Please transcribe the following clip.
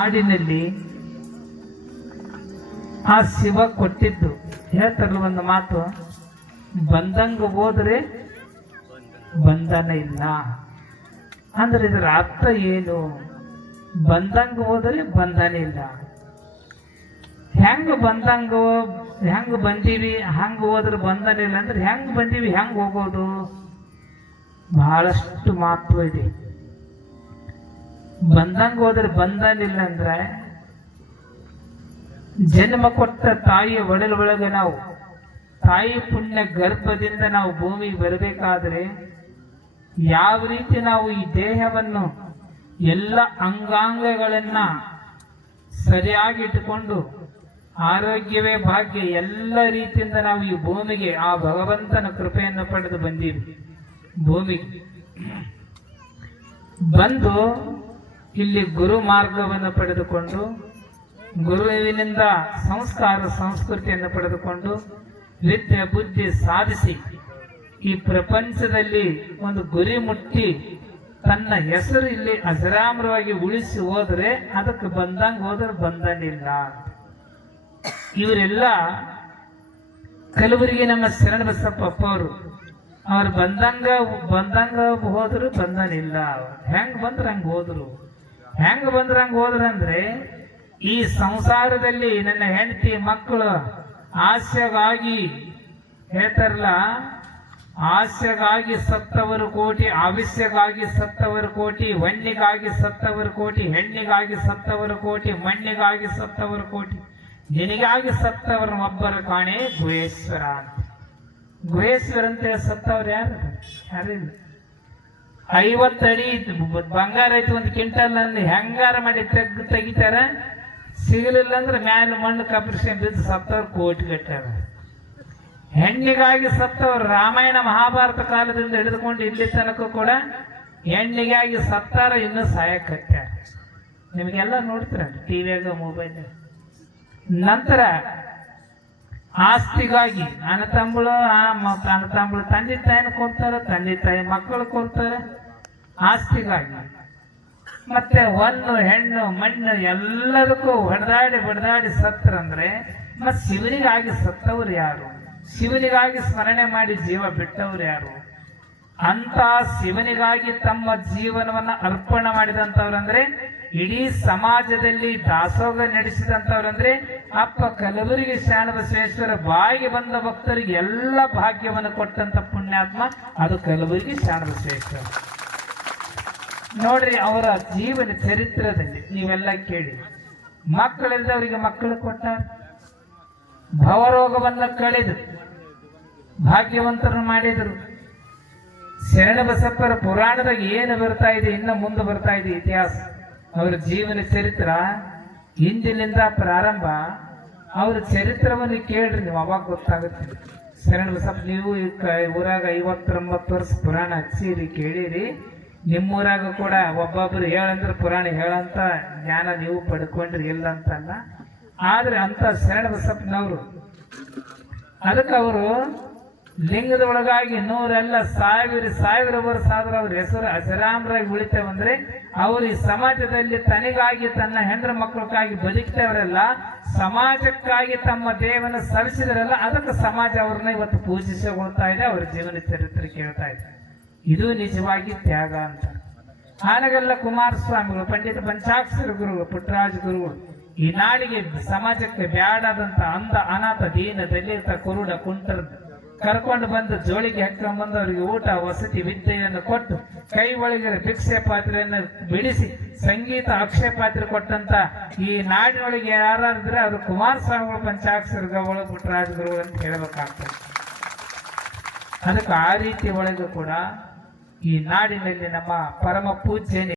ನಾಡಿನಲ್ಲಿ ಆ ಶಿವ ಕೊಟ್ಟಿದ್ದು ಹೇಳ್ತಾರಲ್ಲ ಒಂದು ಮಾತು, ಬಂದಂಗ ಹೋದ್ರೆ ಬಂಧನ ಇಲ್ಲ ಅಂದ್ರೆ ಇದರ ಅರ್ಥ ಏನು? ಬಂದಂಗ ಹೋದರೆ ಬಂಧನ ಇಲ್ಲ. ಹೆಂಗ ಬಂದೀವಿ ಹಂಗ ಹೋದ್ರೆ ಬಂಧನ ಇಲ್ಲ ಅಂದ್ರೆ ಹೆಂಗ್ ಬಂದೀವಿ ಹೆಂಗ್ ಹೋಗೋದು? ಬಹಳಷ್ಟು ಮಹತ್ವ ಇದೆ. ಬಂದಂಗ ಹೋದ್ರೆ ಬಂಧನ ಇಲ್ಲ ಅಂದ್ರೆ ಜನ್ಮ ಕೊಟ್ಟ ತಾಯಿಯ ಒಳಗೆ ನಾವು ತಾಯಿ ಪುಣ್ಯ ಗರ್ಭದಿಂದ ನಾವು ಭೂಮಿಗೆ ಬರಬೇಕಾದ್ರೆ ಯಾವ ರೀತಿ ನಾವು ಈ ದೇಹವನ್ನು ಎಲ್ಲ ಅಂಗಾಂಗಗಳನ್ನ ಸರಿಯಾಗಿ ಇಟ್ಟುಕೊಂಡು ಆರೋಗ್ಯವೇ ಭಾಗ್ಯ ಎಲ್ಲ ರೀತಿಯಿಂದ ನಾವು ಈ ಭೂಮಿಗೆ ಆ ಭಗವಂತನ ಕೃಪೆಯನ್ನು ಪಡೆದು ಬಂದೀವಿ. ಭೂಮಿಗೆ ಬಂದು ಇಲ್ಲಿ ಗುರು ಮಾರ್ಗವನ್ನು ಪಡೆದುಕೊಂಡು ಗುರುವಿನಿಂದ ಸಂಸ್ಕಾರ ಸಂಸ್ಕೃತಿಯನ್ನು ಪಡೆದುಕೊಂಡು ವಿದ್ಯೆ ಬುದ್ಧಿ ಸಾಧಿಸಿ ಈ ಪ್ರಪಂಚದಲ್ಲಿ ಒಂದು ಗುರಿ ಮುಟ್ಟಿ ತನ್ನ ಹೆಸರು ಇಲ್ಲಿ ಅಜರಾಮರವಾಗಿ ಉಳಿಸಿ ಹೋದ್ರೆ ಅದಕ್ಕೆ ಬಂದಂಗ ಹೋದ್ರೆ ಬಂಧನಿಲ್ಲ. ಇವರೆಲ್ಲ ಕಲಬುರಗಿ ನಮ್ಮ ಶರಣ ಬಸಪ್ಪಪ್ಪ ಅವ್ರು ಬಂದಂಗ ಹೋದ್ರು ಬಂಧನಿಲ್ಲ. ಹೆಂಗ್ ಬಂದ್ರ ಹಂಗ ಹೋದ್ರು. ಹೆಂಗ ಬಂದ್ರ ಹಂಗ ಹೋದ್ರಂದ್ರೆ ಈ ಸಂಸಾರದಲ್ಲಿ ನನ್ನ ಹೆಂಡತಿ ಮಕ್ಕಳು ಆಸೆಗಾಗಿ ಹೇಳ್ತಾರಲ್ಲ, ಆಸೆಗಾಗಿ ಸತ್ತವರು ಕೋಟಿ, ಆವಿಷ್ಯಗಾಗಿ ಸತ್ತವರು ಕೋಟಿ, ಹೊಣ್ಣಿಗಾಗಿ ಸತ್ತವರು ಕೋಟಿ, ಹೆಣ್ಣಿಗಾಗಿ ಸತ್ತವರು ಕೋಟಿ, ಮಣ್ಣಿಗಾಗಿ ಸತ್ತವರು ಕೋಟಿ, ನಿನಗಾಗಿ ಸತ್ತವರ ಒಬ್ಬರು ಕಾಣೆ ಗುಹೇಶ್ವರ ಅಂತ. ಗುಹೇಶ್ವರ ಅಂತೇಳಿ ಸತ್ತವ್ರು ಯಾರಿಲ್ಲ. 50 ಅಡಿ ಬಂಗಾರ ಐತಿ ಒಂದು ಕ್ವಿಂಟಲ್ ನಲ್ಲಿ ಹೆಂಗಾರ ಮಾಡಿ ತೆಗಿತಾರ, ಸಿಗಲಿಲ್ಲ ಅಂದ್ರೆ ಮ್ಯಾಲ ಮಣ್ಣು ಕಪ್ಪಿಸ್ಕೊಂಡು ಬಿದ್ದು ಸತ್ತವ್ರು ಕೋಟಿ ಗಟ್ಟಾರ. ಹೆಣ್ಣಿಗಾಗಿ ಸತ್ತವ್ರು ರಾಮಾಯಣ ಮಹಾಭಾರತ ಕಾಲದಿಂದ ಹಿಡಿದುಕೊಂಡು ಇಲ್ಲಿ ತನಕ ಕೂಡ ಹೆಣ್ಣಿಗಾಗಿ ಸತ್ತಾರ, ಇನ್ನೂ ಸಾಯಕಟ್ಟಾರ. ನಿಮಗೆಲ್ಲ ನೋಡ್ತೀರ ಟಿವಿಯಾಗ ಮೊಬೈಲ್. ನಂತರ ಆಸ್ತಿಗಾಗಿ ಅಣ್ಣತಂಬಳು ತಂದೆ ತಾಯಿನ ಕೊಡ್ತಾರೆ, ತಂದೆ ತಾಯಿ ಮಕ್ಕಳು ಕೊಡ್ತಾರೆ ಆಸ್ತಿಗಾಗಿ. ಮತ್ತೆ ಹೊನ್ನು ಹೆಣ್ಣು ಮಣ್ಣು ಎಲ್ಲದಕ್ಕೂ ಹೊಡೆದಾಡಿ ಸತ್ತರಂದ್ರೆ ಮತ್ತೆ ಶಿವನಿಗಾಗಿ ಸತ್ತವ್ರು ಯಾರು? ಶಿವನಿಗಾಗಿ ಸ್ಮರಣೆ ಮಾಡಿ ಜೀವ ಬಿಟ್ಟವ್ರು ಯಾರು? ಅಂತ ಶಿವನಿಗಾಗಿ ತಮ್ಮ ಜೀವನವನ್ನ ಅರ್ಪಣೆ ಮಾಡಿದಂಥವ್ರಂದ್ರೆ, ಇಡೀ ಸಮಾಜದಲ್ಲಿ ದಾಸೋಹ ನಡೆಸಿದಂಥವ್ರಂದ್ರೆ ಅಪ್ಪ ಕಲಬುರಗಿ ಶರಣಬಸವೇಶ್ವರ ಬಾಯಿಗೆ ಬಂದ ಭಕ್ತರಿಗೆ ಎಲ್ಲ ಭಾಗ್ಯವನ್ನು ಕೊಟ್ಟಂತ ಪುಣ್ಯಾತ್ಮ ಅದು ಕಲಬುರಗಿ ಶರಣಬಸವೇಶ್ವರ. ನೋಡ್ರಿ, ಅವರ ಜೀವನ ಚರಿತ್ರದಲ್ಲಿ ನೀವೆಲ್ಲ ಕೇಳಿ. ಮಕ್ಕಳಿಲ್ಲದವರಿಗೆ ಮಕ್ಕಳು ಕೊಟ್ಟ, ಭವರೋಗವನ್ನ ಕಳೆದು ಭಾಗ್ಯವಂತರನ್ನು ಮಾಡಿದರು. ಶರಣಬಸಪ್ಪರ ಪುರಾಣದಾಗ ಏನು ಬರ್ತಾ ಇದೆ, ಇನ್ನು ಮುಂದೆ ಬರ್ತಾ ಇದೆ ಇತಿಹಾಸ. ಅವರ ಜೀವನ ಚರಿತ್ರ ಹಿಂದಿನಿಂದ ಪ್ರಾರಂಭ. ಅವರ ಚರಿತ್ರವನ್ನು ಕೇಳ್ರಿ, ನೀವು ಅವಾಗ ಗೊತ್ತಾಗುತ್ತೆ. ಶರಣಬಸಪ್ಪ ನೀವು ಊರಾಗ 50-90 ವರ್ಷ ಪುರಾಣ ಹಚ್ಚಿರಿ, ಕೇಳಿರಿ. ನಿಮ್ಮೂರಾಗ ಕೂಡ ಒಬ್ಬೊಬ್ರು ಹೇಳಂದ್ರೆ ಪುರಾಣ ಹೇಳಂತ ಜ್ಞಾನ ನೀವು ಪಡ್ಕೊಂಡ್ರಿ, ಇಲ್ಲ ಅಂತಲ್ಲ. ಆದ್ರೆ ಅಂತ ಶರಣಬಸಪ್ಪನವರು ಅದಕ್ಕೆ ಅವರು ಲಿಂಗದ ಒಳಗಾಗಿ 100 ಸಾವಿರ ವರ್ಷ ಆದ್ರೆ ಅವ್ರ ಹೆಸರು ಅಜರಾಮರಾಗಿ ಉಳಿತೇವಂದ್ರೆ ಅವರು ಈ ಸಮಾಜದಲ್ಲಿ ತನಗಾಗಿ ತನ್ನ ಹೆಂಡ್ರ ಮಕ್ಕಳಿಗಾಗಿ ಬದುಕ್ತವರೆಲ್ಲ, ಸಮಾಜಕ್ಕಾಗಿ ತಮ್ಮ ದೇವನ ಸಲ್ಲಿಸಿದ್ರಲ್ಲ, ಅದಕ್ಕೆ ಸಮಾಜ ಅವ್ರನ್ನ ಇವತ್ತು ಪೂಜಿಸಿಕೊಳ್ತಾ ಇದೆ. ಅವರ ಜೀವನ ಚರಿತ್ರೆ ಕೇಳ್ತಾ ಇದೆ. ಇದು ನಿಜವಾಗಿ ತ್ಯಾಗ ಅಂತ. ಆನಗಲ್ಲ ಕುಮಾರಸ್ವಾಮಿಗಳು, ಪಂಡಿತ ಪಂಚಾಕ್ಷರ ಗುರುಗಳು, ಪುಟ್ಟರಾಜ ಗುರುಗಳು ಈ ನಾಡಿಗೆ ಸಮಾಜಕ್ಕೆ ಬ್ಯಾಡಾದಂತ ಅಂಧ ಅನಾಥ ದೀನ ದಲಿತ ಕುರುಡ ಕುಂಟರ ಕರ್ಕೊಂಡು ಬಂದು ಜೋಳಿಗೆ ಹಾಕೊಂಡ್ ಬಂದು ಅವರಿಗೆ ಊಟ ವಸತಿ ವಿದ್ಯೆಯನ್ನು ಕೊಟ್ಟು ಕೈ ಒಳಗಿನ ಭಿಕ್ಷೆ ಪಾತ್ರೆಯನ್ನು ಬಿಡಿಸಿ ಸಂಗೀತ ಅಕ್ಷಯ ಪಾತ್ರೆ ಕೊಟ್ಟಂತ ಈ ನಾಡಿನೊಳಗೆ ಯಾರಿದ್ರೆ ಅವರು ಕುಮಾರಸ್ವಾಮಿಗಳು, ಪಂಚಾಕ್ಷರ ಗುರುಗಳು, ಪುಟ್ಟರಾಜ ಗುರುಗಳು ಅಂತ ಹೇಳಬೇಕಾಗ್ತದೆ. ಅದಕ್ಕೆ ಆ ರೀತಿ ಒಳಗೂ ಕೂಡ ಈ ನಾಡಿನಲ್ಲಿ ನಮ್ಮ ಪರಮ ಪೂಜ್ಯನೇ